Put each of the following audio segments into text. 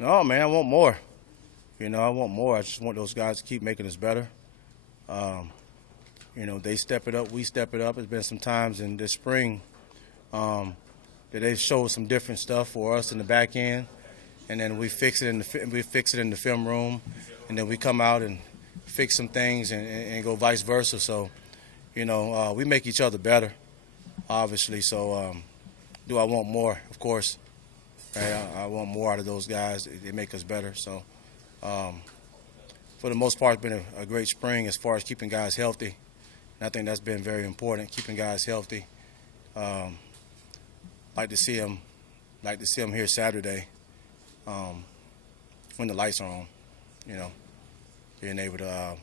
No, man, I want more. I want more. I just want those guys to keep making us better. Um, they step it up, we step it up. There's been some times in this spring um, that they've showed some different stuff for us in the back end, and then we fix it in the film room, and then we come out and fix some things and go vice versa. So, we make each other better, obviously. So, do I want more? Of course. Right? I want more out of those guys. They make us better. So, um, for the most part, it's been a great spring as far as keeping guys healthy. And I think that's been very important, keeping guys healthy. Um, like to see them, here Saturday when the lights are on. You know, being able to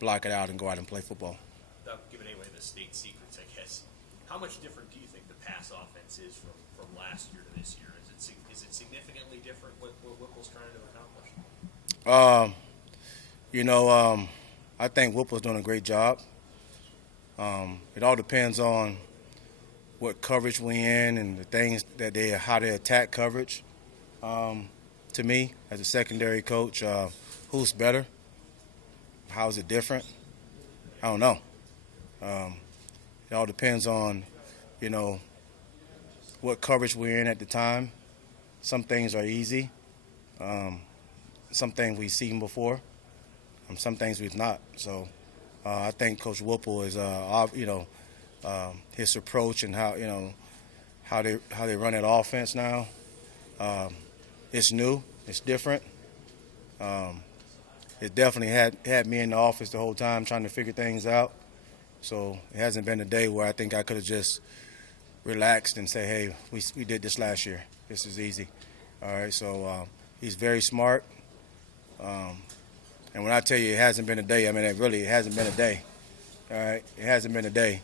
block it out and go out and play football. Without giving away the state secrets, I guess, how much different do you think the pass offense is from last year to this year? Is it significantly different what Whipple's trying to accomplish? I think Whipple's doing a great job. It all depends on what coverage we in and the things how they attack coverage. To me, as a secondary coach, who's better? How is it different? I don't know. It all depends on, what coverage we're in at the time. Some things are easy. Some things we've seen before. Some things we've not. So I think Coach Whipple is, his approach and how they run that offense now. It's new. It's different. It definitely had me in the office the whole time trying to figure things out. So it hasn't been a day where I think I could have just relaxed and say, hey, we did this last year. This is easy. All right, so he's very smart. And when I tell you it hasn't been a day, I mean, it hasn't been a day. All right, it hasn't been a day.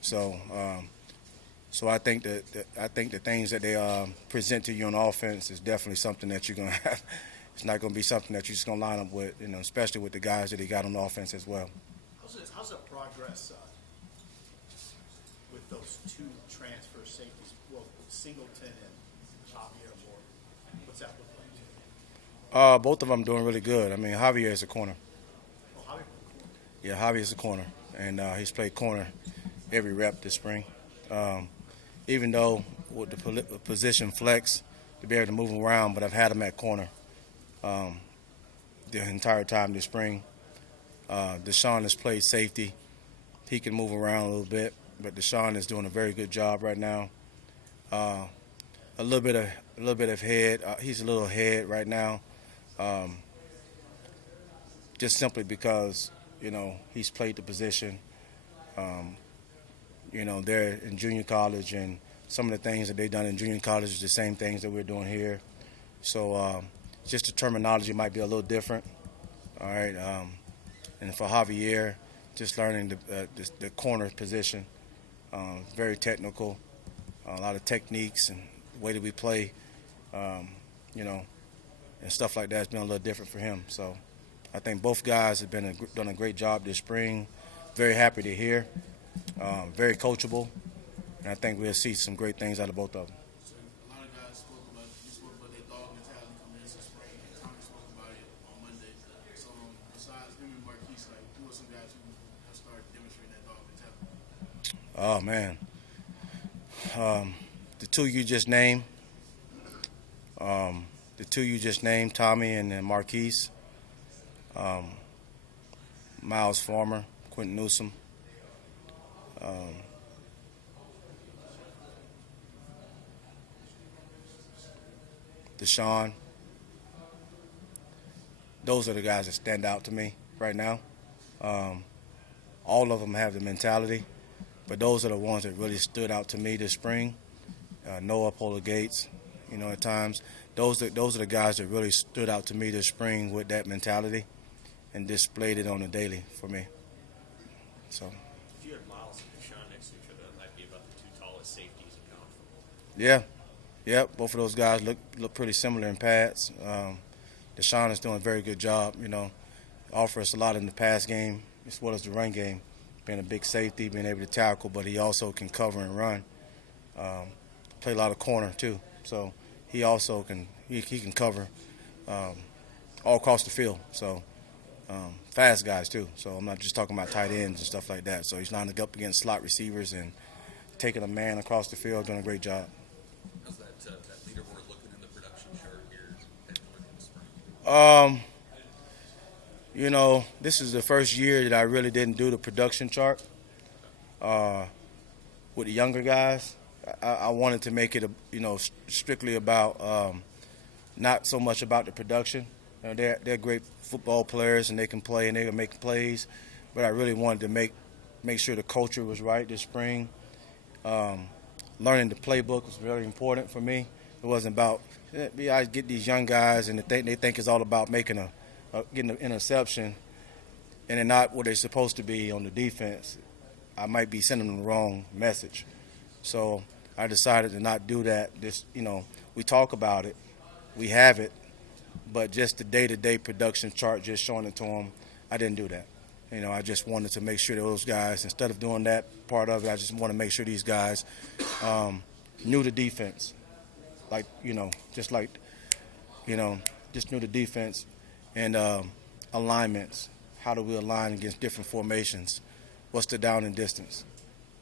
So I think the things that they present to you on offense is definitely something that you're going to have. It's not going to be something that you're just going to line up with, especially with the guys that he got on offense as well. How's the progress with those two transfer safeties, Singleton and Javier Moore? What's that look like? Both of them doing really good. I mean, Javier is a corner. Oh, Javier. Yeah, Javier is a corner, and he's played corner every rep this spring. Even though with the position flex to be able to move him around, but I've had him at corner the entire time this spring. Deshaun has played safety. He can move around a little bit, but Deshaun is doing a very good job right now. A little bit of head. He's a little ahead right now, just simply because he's played the position. They're in junior college, and some of the things that they've done in junior college is the same things that we're doing here. So just the terminology might be a little different. All right. And for Javier, just learning the corner position, very technical, a lot of techniques and the way that we play, and stuff like that has been a little different for him. So I think both guys have done a great job this spring. Very happy to hear. Very coachable, and I think we'll see some great things out of both of them. So a lot of guys spoke about their dog mentality coming into spring, and Tommy spoke about it on Monday. So besides him and Marquise, who are some guys who have started demonstrating that dog mentality? Oh man, the two you just named, Tommy and then Marquise, Miles Farmer, Quentin Newsom. Deshaun. Those are the guys that stand out to me right now. All of them have the mentality, but those are the ones that really stood out to me this spring. Noah Polar Gates, at times. Those are the guys that really stood out to me this spring with that mentality and displayed it on the daily for me. So. If you had Miles and Deshaun next to each other, that might be about the two tallest safeties in college football. Yeah. Yep, both of those guys look pretty similar in pads. Deshaun is doing a very good job, offer us a lot in the pass game as well as the run game, being a big safety, being able to tackle, but he also can cover and run. Play a lot of corner too, so he also can He can cover all across the field. So fast guys too. So I'm not just talking about tight ends and stuff like that. So he's lining up against slot receivers and taking a man across the field, doing a great job. How's that leaderboard looking in the production chart here heading into the spring? You know, this is the first year that I really didn't do the production chart with the younger guys. I wanted to make it, strictly about not so much about the production. They're great football players and they can play and they can make plays, but I really wanted to make sure the culture was right this spring. Learning the playbook was very important for me. It wasn't about I get these young guys and they think it's all about making getting an interception, and they're not what they're supposed to be on the defense. I might be sending them the wrong message. So I decided to not do that. We talk about it, we have it, but just the day-to-day production chart, just showing it to them, I didn't do that. I just wanted to make sure that those guys, instead of doing that part of it, I just want to make sure these guys knew the defense. Just knew the defense and alignments. How do we align against different formations? What's the down and distance?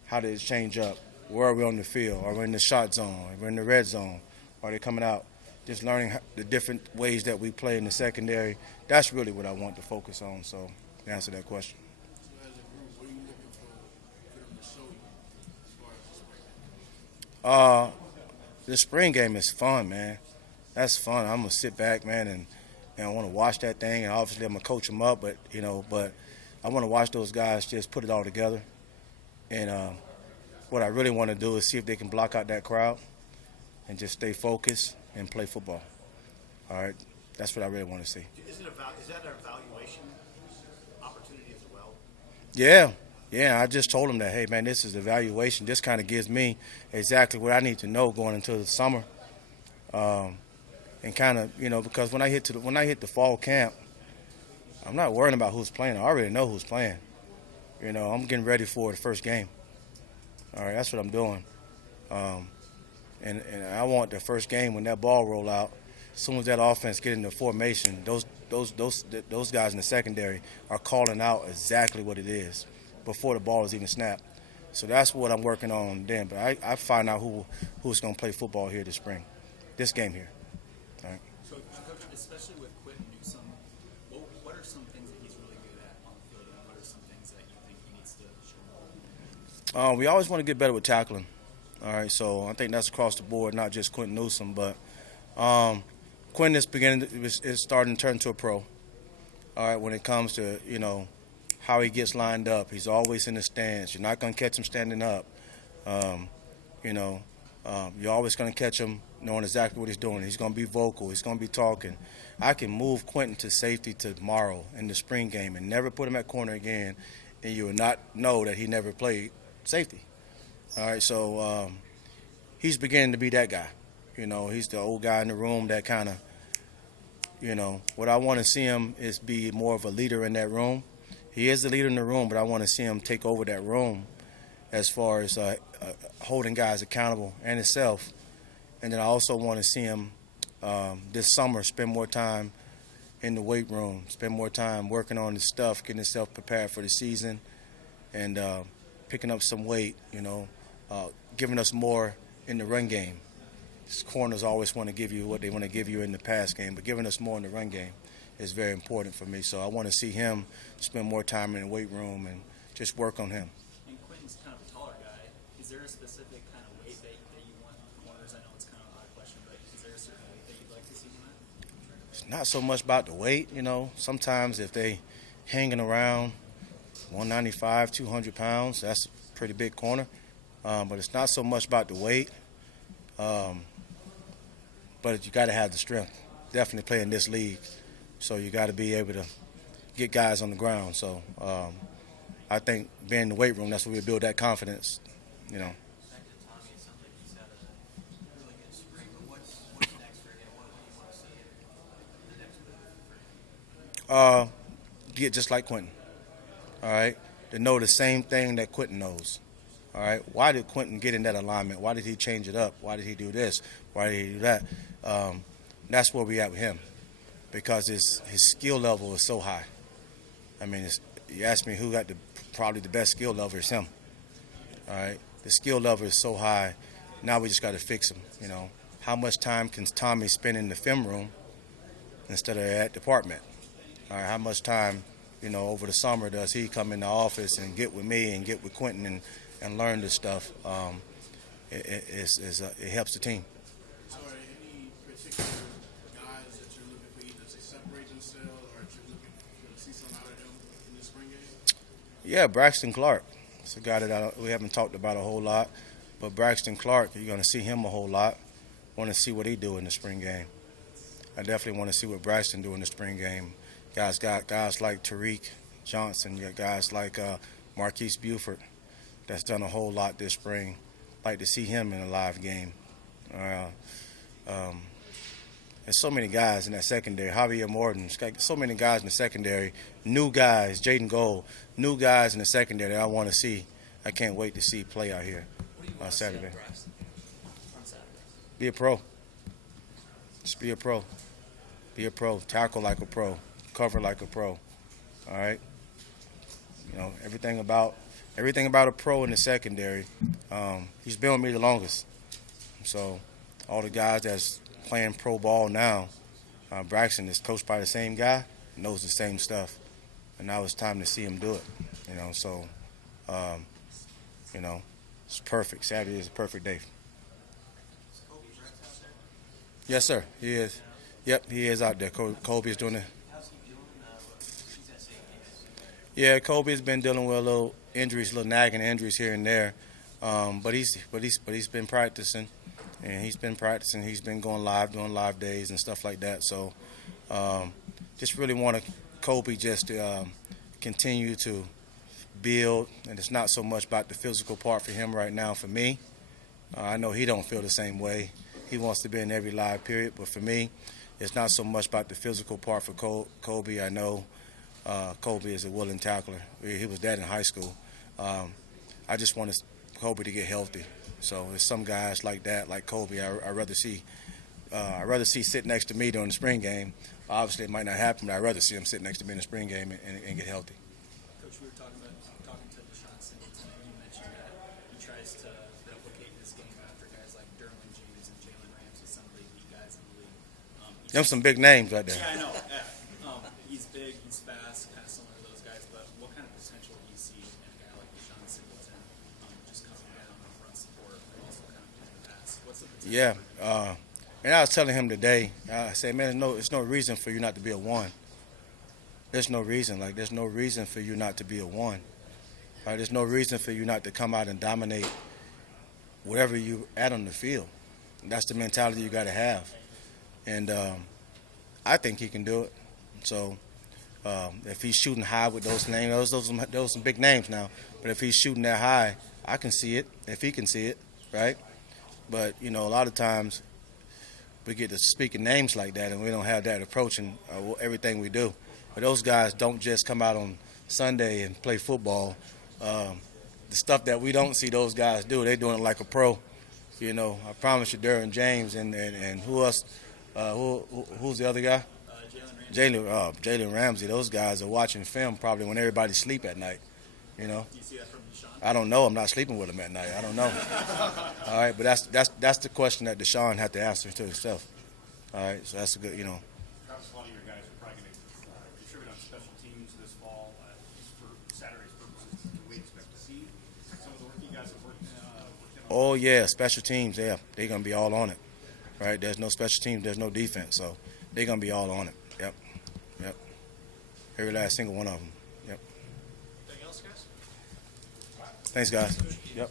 How did it change up? Where are we on the field? Are we in the shot zone? Are we in the red zone? Are they coming out? Just learning the different ways that we play in the secondary. That's really what I want to focus on. So to answer that question. So as a group, what are you looking for them to show you as far as the spring game? The spring game is fun, man. That's fun. I'm gonna sit back, man, and I want to watch that thing. And obviously, I'm gonna coach them up, but I want to watch those guys just put it all together. And what I really want to do is see if they can block out that crowd and just stay focused and play football. All right, that's what I really want to see. Is that an evaluation opportunity as well? Yeah. I just told them that, hey, man, this is evaluation. This kind of gives me exactly what I need to know going into the summer, and kind of, because when I hit the fall camp, I'm not worrying about who's playing. I already know who's playing. I'm getting ready for the first game. All right, that's what I'm doing. And I want the first game when that ball roll out. As soon as that offense get into formation, those guys in the secondary are calling out exactly what it is before the ball is even snapped. So that's what I'm working on then. But I find out who's going to play football here this spring, this game here. All right. So, Coach, especially with Quentin Newsome, what are some things that he's really good at on the field, and what are some things that you think he needs to show more? We always want to get better with tackling. All right, so I think that's across the board, not just Quentin Newsome, but Quentin is starting to turn to a pro. All right, when it comes to how he gets lined up, he's always in the stance. You're not going to catch him standing up. You're always going to catch him knowing exactly what he's doing. He's going to be vocal. He's going to be talking. I can move Quentin to safety tomorrow in the spring game and never put him at corner again, and you will not know that he never played safety. All right, so he's beginning to be that guy. He's the old guy in the room that kind of, what I want to see him is be more of a leader in that room. He is the leader in the room, but I want to see him take over that room as far as holding guys accountable and himself. And then I also want to see him this summer spend more time in the weight room, spend more time working on his stuff, getting himself prepared for the season, and picking up some weight, giving us more in the run game. Corners always want to give you what they want to give you in the pass game, but giving us more in the run game is very important for me. So I want to see him spend more time in the weight room and just work on him. And Quentin's kind of a taller guy. Is there a specific kind of weight that you want on corners? I know it's kind of an odd question, but is there a certain weight that you'd like to see him at? It's not so much about the weight, Sometimes if they hanging around 195, 200 pounds, that's a pretty big corner. But it's not so much about the weight. But you got to have the strength. Definitely play in this league. So you got to be able to get guys on the ground. So I think being in the weight room, that's where we build that confidence, Back to Tommy, it sounds like he's had a really good spring, but what's next for him? What do you want to see in the next move for him? Get just like Quentin. All right? To know the same thing that Quentin knows. All right? Why did Quentin get in that alignment? Why did he change it up? Why did he do this? Why did he do that? that's where we at with him, because his skill level is so high. I mean, you ask me who got probably the best skill level is him. All right, the skill level is so high. Now we just got to fix him. You know, how much time can Tommy spend in the film room instead of at department? All right, how much time, you know, over the summer does he come in the office and get with me and get with Quentin and learn this stuff? It helps the team. So are there any particular guys that you're looking for either to separate themselves or that you're looking to see something out of them in the spring game? Yeah, Braxton Clark. It's a guy that we haven't talked about a whole lot, but Braxton Clark, you're going to see him a whole lot. Want to see what he do in the spring game. I definitely want to see what Braxton do in the spring game. Guys like Tariq Johnson, you got guys like Marquise Buford that's done a whole lot this spring. Like to see him in a live game. There's so many guys in that secondary. Javier Morton, so many guys in the secondary. New guys, Jaden Gold, new guys in the secondary that I want to see. I can't wait to see play out here on Saturday. Be a pro. Just be a pro. Be a pro. Tackle like a pro. Cover like a pro. All right. You know, everything about a pro in the secondary. He's been with me the longest. So all the guys that's playing pro ball now, Braxton is coached by the same guy, knows the same stuff, and now it's time to see him do it. You know, so you know, it's perfect. Saturday is a perfect day. Yes, sir. He is. Yep, he is out there. Kobe is doing it. How's he doing? He's at safety. Yeah, Kobe's been dealing with little nagging injuries here and there, but he's been practicing, and he's been going live, doing live days and stuff like that. So, just really want Kobe just to continue to build, and it's not so much about the physical part for him right now. For me, I know he don't feel the same way. He wants to be in every live period, but for me, it's not so much about the physical part for Kobe. I know Kobe is a willing tackler. He was that in high school. I just want Kobe to get healthy. So there's some guys like that, like Kobe, I'd rather see sit next to me during the spring game. Obviously, it might not happen, but I'd rather see him sit next to me in the spring game and get healthy. Coach, we were talking to Deshaun Singleton, and you mentioned that he tries to replicate his game after guys like Derwin James and Jalen Ramsey, some of the elite guys in the league. Them some big names right there. Yeah, I know. Yeah. He's big, he's fast, kind of similar to those guys. But what kind of potential do you see in a guy like Deshaun Singleton, just coming in on the front support, and also kind of playing the pass? What's the potential? Yeah. And I was telling him today, I said, man, there's no reason for you not to be a one. There's no reason. Like, there's no reason for you not to be a one. Right? There's no reason for you not to come out and dominate whatever you at on the field. That's the mentality you got to have. And I think he can do it. So if he's shooting high with those names, those are some big names now. But if he's shooting that high, I can see it. If he can see it, right? But, you know, a lot of times we get to speaking names like that, and we don't have that approach in everything we do. But those guys don't just come out on Sunday and play football. The stuff that we don't see those guys do, they're doing it like a pro. You know, I promise you, Derwin James and who else? Who's the other guy? Jalen Ramsey. Those guys are watching film probably when everybody sleep at night. You know. Do you see that from Deshaun? I don't know. I'm not sleeping with him at night. I don't know. All right, but that's the question that Deshaun had to answer to himself. All right, so that's a good, you know. Perhaps a lot of your guys are probably going to contribute on special teams this fall. Just for Saturday's purposes, can we expect to see some of the work you guys have worked on? Oh yeah, special teams. Yeah, they're gonna be all on it. Right? There's no special teams. There's no defense. So they're gonna be all on it. Yep. Every last single one of them. Yep. Anything else, guys? Thanks, guys. Yep.